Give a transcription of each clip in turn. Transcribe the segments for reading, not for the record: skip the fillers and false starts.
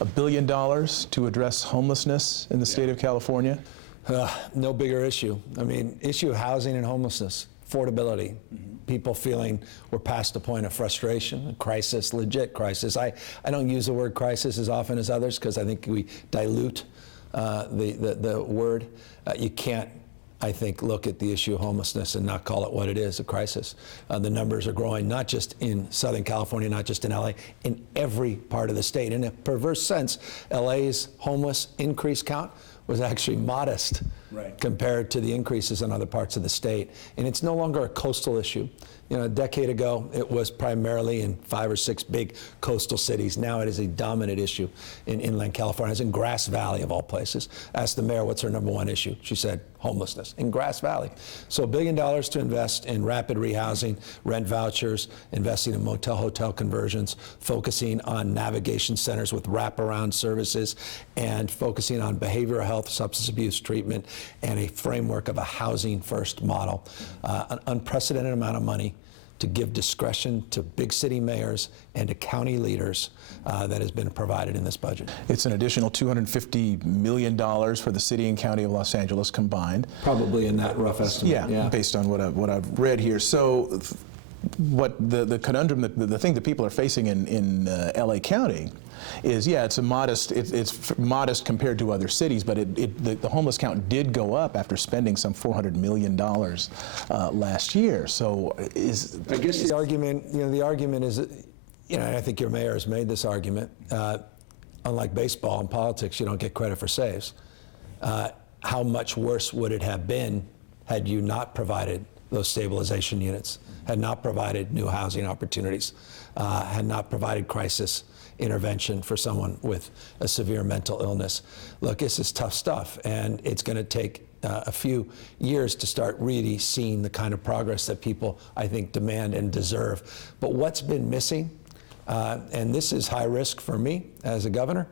$1 billion to address homelessness in the state of California? No bigger issue. I mean, issue of housing and homelessness, affordability, people feeling we're past the point of frustration, a crisis, legit crisis. I don't use the word crisis as often as others because I think we dilute the word. You can't, I think, look at the issue of homelessness and not call it what it is, a crisis. The numbers are growing, not just in Southern California, not just in LA, in every part of the state. In a perverse sense, LA's homeless increase count was actually modest compared to the increases in other parts of the state. And it's no longer a coastal issue. You know, a decade ago, it was primarily in 5 or 6 big coastal cities. Now it is a dominant issue in inland California. It's in Grass Valley, of all places. Asked the mayor, what's her #1 issue? She said, homelessness in Grass Valley. So $1 billion to invest in rapid rehousing, rent vouchers, investing in motel, hotel conversions, focusing on navigation centers with wraparound services, and focusing on behavioral health, substance abuse treatment, and a framework of a housing first model. An unprecedented amount of money to give discretion to big city mayors and to county leaders that has been provided in this budget. It's an additional $250 million for the city and county of Los Angeles combined. Probably in that rough estimate. Yeah. Based on what I've read here. So what the conundrum, the thing that people are facing in LA County is, yeah, it's modest compared to other cities, but the homeless count did go up after spending some $400 million last year. So I guess the argument is, and I think your mayor has made this argument, unlike baseball and politics, you don't get credit for saves. How much worse would it have been had you not provided those stabilization units, had not provided new housing opportunities, had not provided crisis intervention for someone with a severe mental illness? Look, this is tough stuff, and it's going to take a few years to start really seeing the kind of progress that people, I think, demand and deserve. But what's been missing, and this is high risk for me as a governor,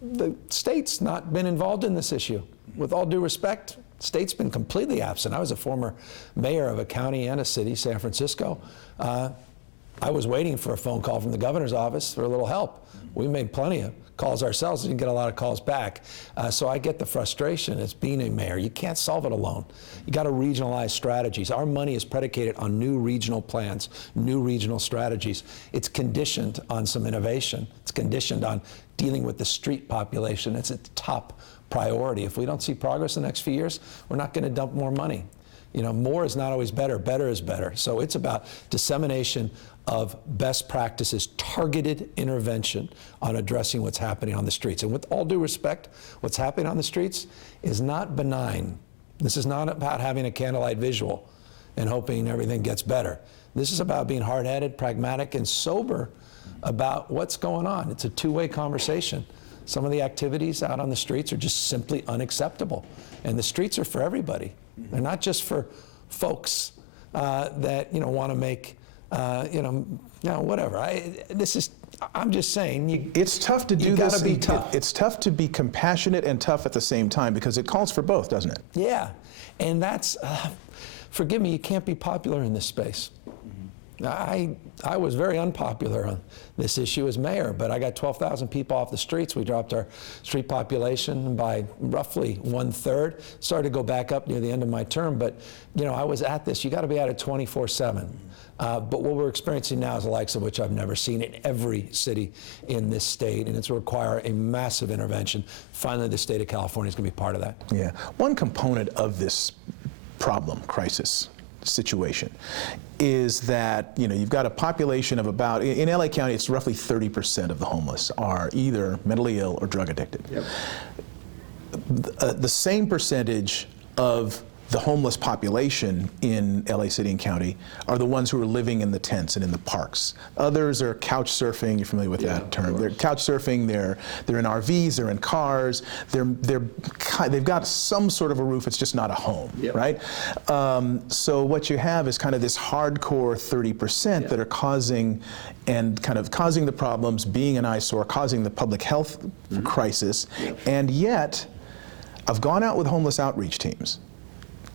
the state's not been involved in this issue. With all due respect, the state's been completely absent. I was a former mayor of a county and a city, San Francisco. I was waiting for a phone call from the governor's office for a little help. We made plenty of calls ourselves, didn't get a lot of calls back. So I get the frustration as being a mayor. You can't solve it alone. You got to regionalize strategies. Our money is predicated on new regional plans, new regional strategies. It's conditioned on some innovation. It's conditioned on dealing with the street population. It's a top priority. If we don't see progress in the next few years, we're not going to dump more money. You know, more is not always better. Better is better. So it's about dissemination of best practices, targeted intervention on addressing what's happening on the streets. And with all due respect, what's happening on the streets is not benign. This is not about having a candlelight visual and hoping everything gets better. This is about being hard-headed, pragmatic, and sober about what's going on. It's a two-way conversation. Some of the activities out on the streets are just simply unacceptable. And the streets are for everybody. They're not just for folks that want to make whatever. I'm just saying. It's tough to do this. Gotta be tough. It's tough to be compassionate and tough at the same time because it calls for both, doesn't it? Yeah, and that's. Forgive me, you can't be popular in this space. I was very unpopular on this issue as mayor, but I got 12,000 people off the streets. We dropped our street population by roughly 1/3. Started to go back up near the end of my term, but I was at this. You got to be at it 24/7. But what we're experiencing now is the likes of which I've never seen in every city in this state, and it's require a massive intervention. Finally, the state of California is going to be part of that. Yeah. One component of this problem, crisis situation, is that you've got a population of about, in LA County, it's roughly 30% of the homeless are either mentally ill or drug addicted. Yep. The same percentage of the homeless population in LA City and County are the ones who are living in the tents and in the parks. Others are couch surfing. You're familiar with that term. They're couch surfing. They're in RVs. They're in cars. They've got some sort of a roof. It's just not a home, right? So what you have is kind of this hardcore 30% that are causing the problems, being an eyesore, causing the public health crisis, and yet I've gone out with homeless outreach teams.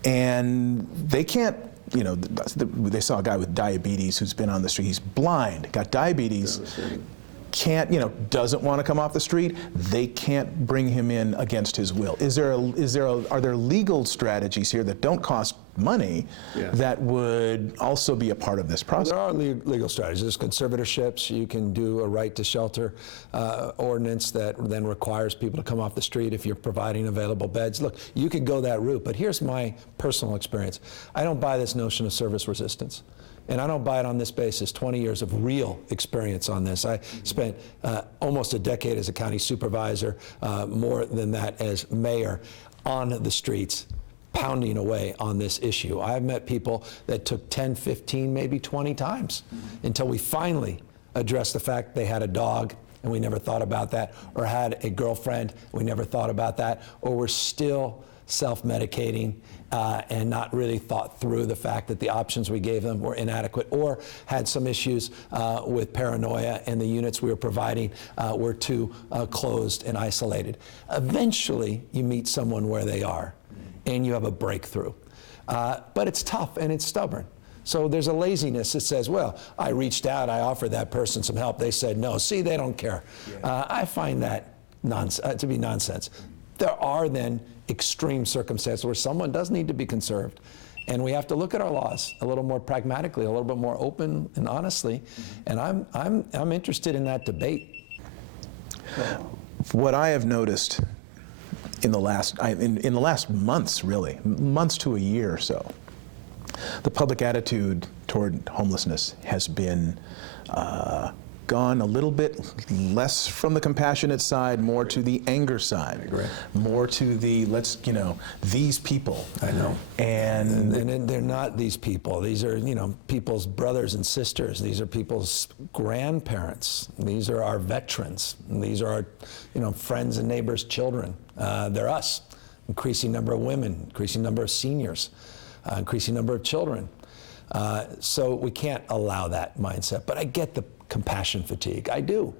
And they can't, they saw a guy with diabetes who's been on the street. He's blind, got diabetes, can't, doesn't want to come off the street, they can't bring him in against his will. Are there legal strategies here that don't cost money that would also be a part of this process? There are legal strategies. There's conservatorships. You can do a right to shelter ordinance that then requires people to come off the street if you're providing available beds. Look, you could go that route, but here's my personal experience. I don't buy this notion of service resistance. And I don't buy it on this basis. 20 years of real experience on this. I spent almost a decade as a county supervisor, more than that as mayor, on the streets, pounding away on this issue. I've met people that took 10, 15, maybe 20 times until we finally addressed the fact they had a dog and we never thought about that, or had a girlfriend, we never thought about that, or were still self-medicating and not really thought through the fact that the options we gave them were inadequate, or had some issues with paranoia and the units we were providing were too closed and isolated. Eventually, you meet someone where they are and you have a breakthrough. But it's tough and it's stubborn. So there's a laziness that says, well, I reached out, I offered that person some help, they said no. See, they don't care. I find that to be nonsense. There are then extreme circumstances where someone does need to be conserved, and we have to look at our laws a little more pragmatically, a little bit more open and honestly. And I'm interested in that debate. What I have noticed in the last months, really, months to a year or so, the public attitude toward homelessness has been gone a little bit less from the compassionate side, more to the anger side, more to the these people. I know. And they're not these people. These are, people's brothers and sisters. These are people's grandparents. These are our veterans. These are our, friends and neighbors' children. They're us. Increasing number of women, increasing number of seniors, increasing number of children. So we can't allow that mindset. But I get the compassion fatigue. I do.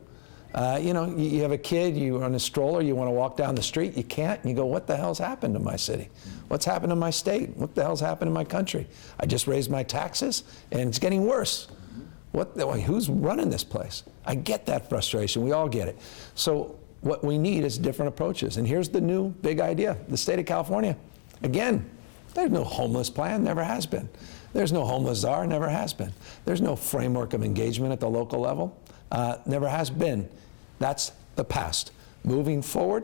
You have a kid, you're on a stroller, you want to walk down the street, you can't, and you go, what the hell's happened to my city? What's happened to my state? What the hell's happened to my country? I just raised my taxes, and it's getting worse. Who's running this place? I get that frustration. We all get it. So what we need is different approaches. And here's the new big idea. The state of California, again, there's no homeless plan, never has been. There's no homeless czar, never has been. There's no framework of engagement at the local level, never has been. That's the past. Moving forward,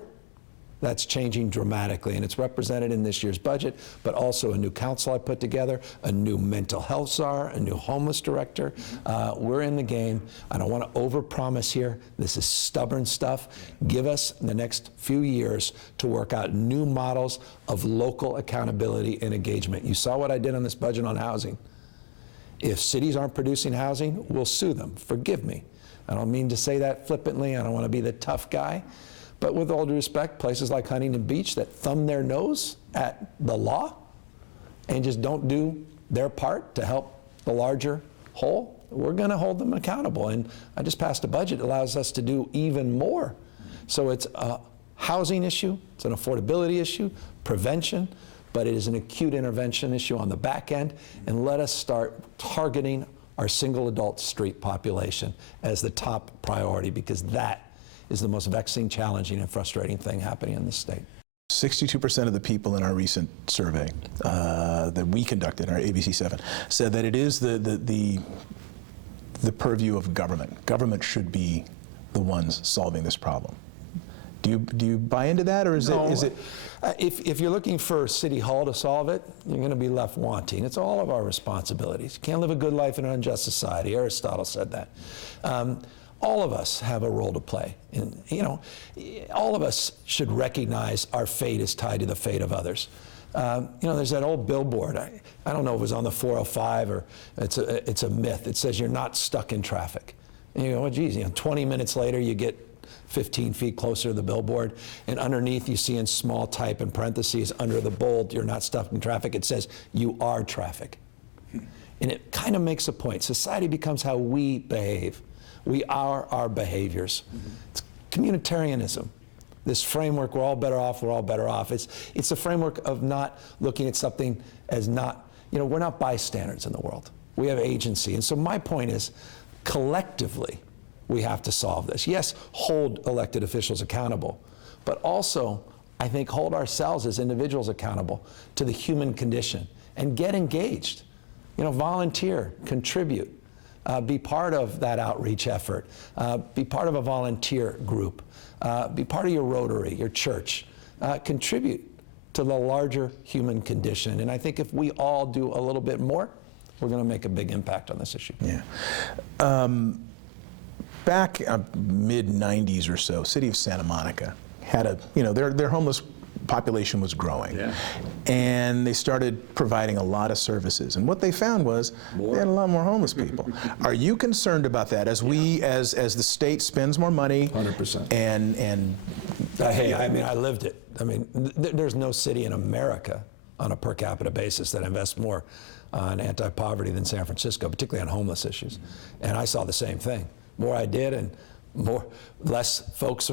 that's changing dramatically, and it's represented in this year's budget, but also a new council I put together, a new mental health czar, a new homeless director. We're in the game. I don't want to overpromise here. This is stubborn stuff. Give us the next few years to work out new models of local accountability and engagement. You saw what I did on this budget on housing. If cities aren't producing housing, we'll sue them. Forgive me. I don't mean to say that flippantly. I don't want to be the tough guy. But with all due respect, places like Huntington Beach that thumb their nose at the law and just don't do their part to help the larger whole, we're going to hold them accountable. And I just passed a budget that allows us to do even more. So it's a housing issue, it's an affordability issue, prevention, but it is an acute intervention issue on the back end. And let us start targeting our single adult street population as the top priority, because that is the most vexing, challenging, and frustrating thing happening in this state. 62% of the people in our recent survey that we conducted, our ABC7, said that it is the purview of government. Government should be the ones solving this problem. Do you buy into that, or is it? If you're looking for City Hall to solve it, you're going to be left wanting. It's all of our responsibilities. You can't live a good life in an unjust society. Aristotle said that. All of us have a role to play. And, all of us should recognize our fate is tied to the fate of others. There's that old billboard. I don't know if it was on the 405 or it's a myth. It says you're not stuck in traffic. And you go, well, geez, 20 minutes later you get 15 feet closer to the billboard, and underneath you see in small type in parentheses under the bold, you're not stuck in traffic, it says you are traffic. And it kind of makes a point. Society becomes how we behave. We are our behaviors. It's communitarianism. This framework, we're all better off, we're all better off. It's a framework of not looking at something as not, we're not bystanders in the world. We have agency. And so my point is, collectively, we have to solve this. Yes, hold elected officials accountable, but also, I think, hold ourselves as individuals accountable to the human condition and get engaged. Volunteer, contribute, be part of that outreach effort, be part of a volunteer group, be part of your Rotary, your church, contribute to the larger human condition. And I think if we all do a little bit more, we're going to make a big impact on this issue. Yeah. Back mid-90s or so, city of Santa Monica had their homeless population was growing. Yeah. And they started providing a lot of services. And what they found was they had a lot more homeless people. Are you concerned about that as the state spends more money? 100%. And hey, I lived it. There's no city in America on a per capita basis that invests more on anti-poverty than San Francisco, particularly on homeless issues. And I saw the same thing. More I did, and less folks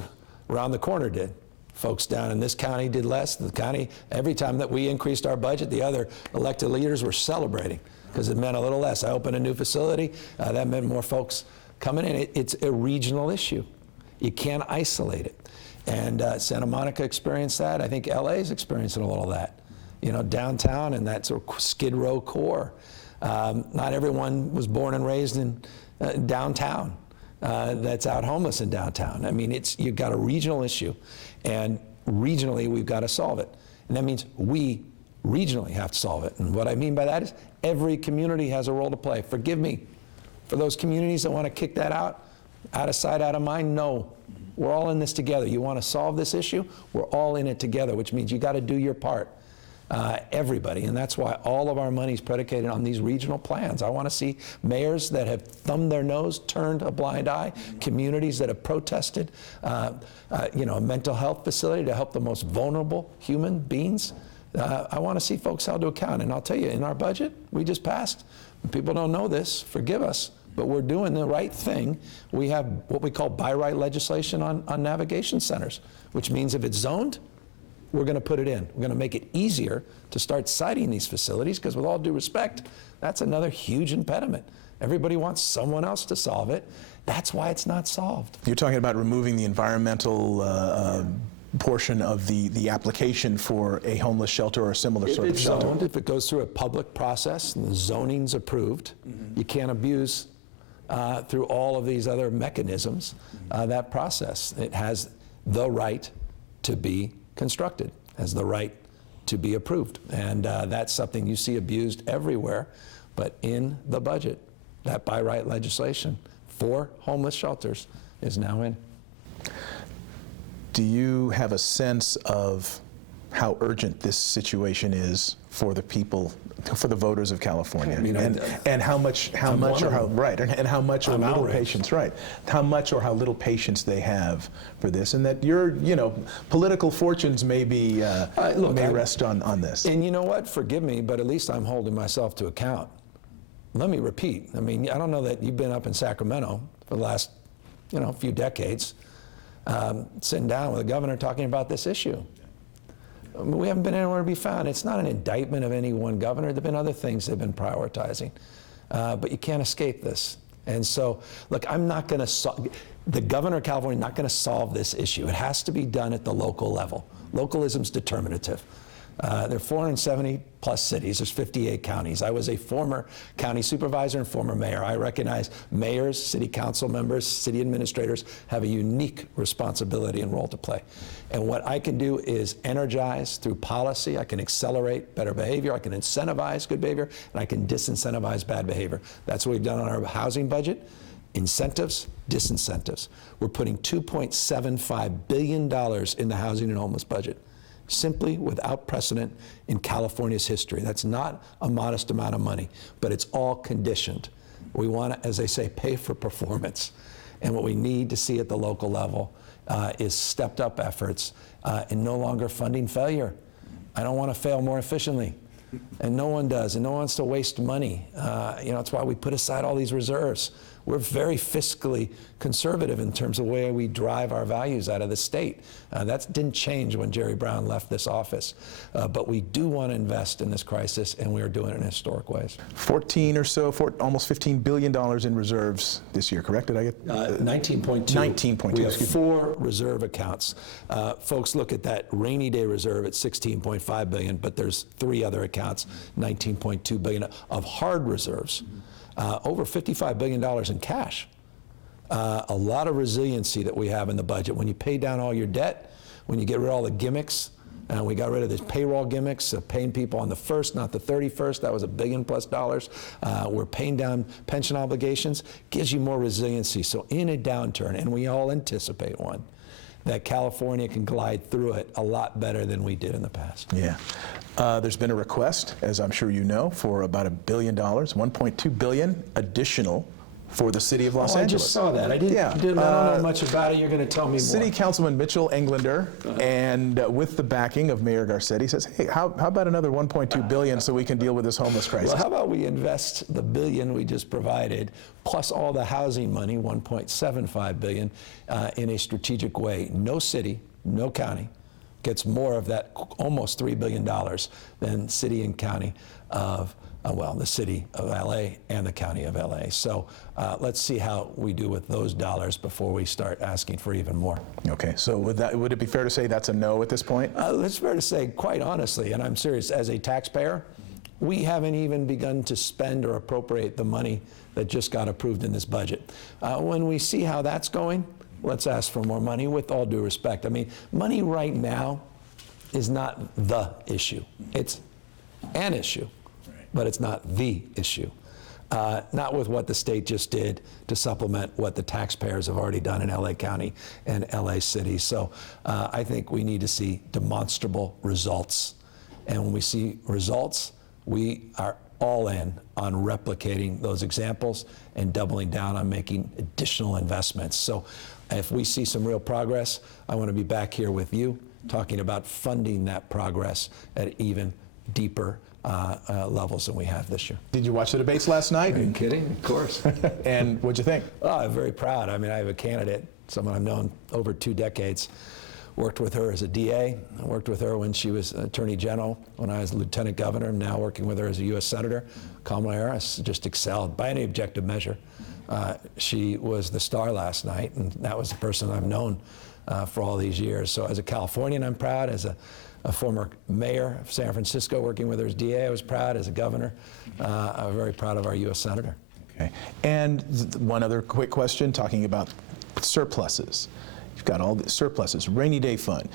around the corner did. Folks down in this county did less. The county, every time that we increased our budget, the other elected leaders were celebrating because it meant a little less. I opened a new facility, that meant more folks coming in. It's a regional issue. You can't isolate it. And Santa Monica experienced that. I think LA's experiencing a little of that. Downtown and that sort of Skid Row core. Not everyone was born and raised in downtown. That's out homeless in downtown. You've got a regional issue, and regionally we've got to solve it. And that means we regionally have to solve it. And what I mean by that is every community has a role to play. Forgive me for those communities that want to kick that out of sight, out of mind. No, we're all in this together. You want to solve this issue? We're all in it together, which means you got to do your part. Everybody, and that's why all of our money is predicated on these regional plans. I want to see mayors that have thumbed their nose, turned a blind eye, communities that have protested, a mental health facility to help the most vulnerable human beings. I want to see folks held to account, and I'll tell you, in our budget we just passed, people don't know this, forgive us, but we're doing the right thing. We have what we call by right legislation on navigation centers, which means if it's zoned, we're going to put it in. We're going to make it easier to start citing these facilities because, with all due respect, that's another huge impediment. Everybody wants someone else to solve it. That's why it's not solved. You're talking about removing the environmental portion of the application for a homeless shelter or a similar sort of shelter. Zoned, if it goes through a public process and the zoning's approved, you can't abuse through all of these other mechanisms that process. It has the right to be constructed, has the right to be approved. And that's something you see abused everywhere. But in the budget, that by right legislation for homeless shelters is now in. Do you have a sense of how urgent this situation is for the people, for the voters of California, and how much or little patience, right? How much or how little patience they have for this, and that your political fortunes may be rest on this. And you know what? Forgive me, but at least I'm holding myself to account. Let me repeat. I don't know that you've been up in Sacramento for the last few decades, sitting down with the governor talking about this issue. We haven't been anywhere to be found. It's not an indictment of any one governor. There have been other things they've been prioritizing. But you can't escape this. And so, look, the governor of California is not going to solve this issue. It has to be done at the local level. Localism's determinative. There are 470 plus cities. There's 58 counties. I was a former county supervisor and former mayor. I recognize mayors, city council members, city administrators have a unique responsibility and role to play. And what I can do is energize through policy. I can accelerate better behavior. I can incentivize good behavior, and I can disincentivize bad behavior. That's what we've done on our housing budget. Incentives, disincentives. We're putting $2.75 billion in the housing and homeless budget, simply without precedent in California's history. That's not a modest amount of money, but it's all conditioned. We want to, as they say, pay for performance. And what we need to see at the local level is stepped up efforts and no longer funding failure. I don't want to fail more efficiently. And no one does, and no one wants to waste money. That's why we put aside all these reserves. we're very fiscally conservative in terms of the way we drive our values out of the state. That didn't change when Jerry Brown left this office. But we do want to invest in this crisis, and we are doing it in historic ways. 14 or so, almost $15 billion in reserves this year, correct? Did I get 19.2. 19.2. We have 4 reserve accounts. Folks look at that rainy day reserve at $16.5 billion, but there's 3 other accounts, $19.2 billion of hard reserves, over $55 billion in cash. A lot of resiliency that we have in the budget. When you pay down all your debt, when you get rid of all the gimmicks, we got rid of the payroll gimmicks, paying people on the 1st, not the 31st. That was $1 billion plus. We're paying down pension obligations. Gives you more resiliency. So in a downturn, and we all anticipate one, that California can glide through it a lot better than we did in the past. Yeah. There's been a request, as I'm sure you know, for about $1 billion, $1.2 billion additional for the city of Los Angeles. I just saw that. I don't know much about it. You're going to tell me more. City Councilman Mitchell Englander, and with the backing of Mayor Garcetti, says, hey, how about another $1.2 billion so we can deal with this homeless crisis? Well, how about we invest the $1 billion we just provided, plus all the housing money, $1.75 billion, in a strategic way. No city, no county gets more of that almost $3 billion than city and county of the city of LA and the county of LA. So let's see how we do with those dollars before we start asking for even more. Okay, so would it be fair to say that's a no at this point? It's fair to say, quite honestly, and I'm serious, as a taxpayer, we haven't even begun to spend or appropriate the money that just got approved in this budget. When we see how that's going, let's ask for more money, with all due respect. I mean, money right now is not the issue. It's an issue, but it's not the issue. Not with what the state just did to supplement what the taxpayers have already done in LA County and LA City. So I think we need to see demonstrable results. And when we see results, we are all in on replicating those examples and doubling down on making additional investments. So if we see some real progress, I want to be back here with you talking about funding that progress at even deeper levels than we have this year. Did you watch the debates last night? Are you kidding? Of course. And what'd you think? Oh, I'm very proud. I mean, I have a candidate, someone I've known over 2 decades. Worked with her as a DA. I worked with her when she was Attorney General, when I was Lieutenant Governor. I'm now working with her as a U.S. Senator. Kamala Harris just excelled by any objective measure. She was the star last night, and that was the person I've known for all these years. So as a Californian, I'm proud. As a former mayor of San Francisco, working with her as DA, I was proud. As a governor, I'm very proud of our U.S. Senator. Okay. And one other quick question, talking about surpluses. You've got all the surpluses, rainy day fund,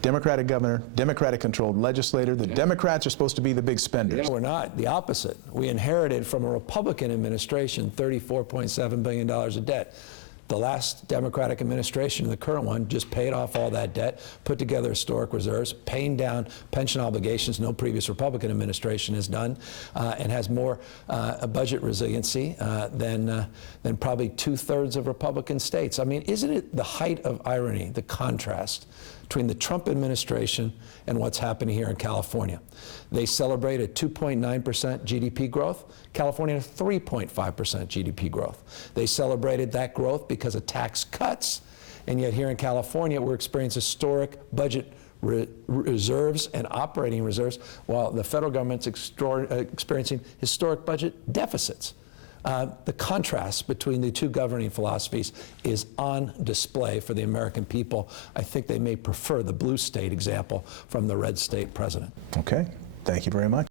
Democratic governor, Democratic controlled legislator. The Democrats are supposed to be the big spenders. Yeah, we're not. The opposite. We inherited from a Republican administration $34.7 billion of debt. The last Democratic administration, the current one, just paid off all that debt, put together historic reserves, paying down pension obligations no previous Republican administration has done, and has more budget resiliency than probably 2/3 of Republican states. I mean, isn't it the height of irony, the contrast between the Trump administration and what's happening here in California? They celebrate a 2.9% GDP growth. California had 3.5% GDP growth. They celebrated that growth because of tax cuts, and yet here in California we're experiencing historic budget reserves and operating reserves, while the federal government's experiencing historic budget deficits. The contrast between the 2 governing philosophies is on display for the American people. I think they may prefer the blue state example from the red state president. Okay, thank you very much.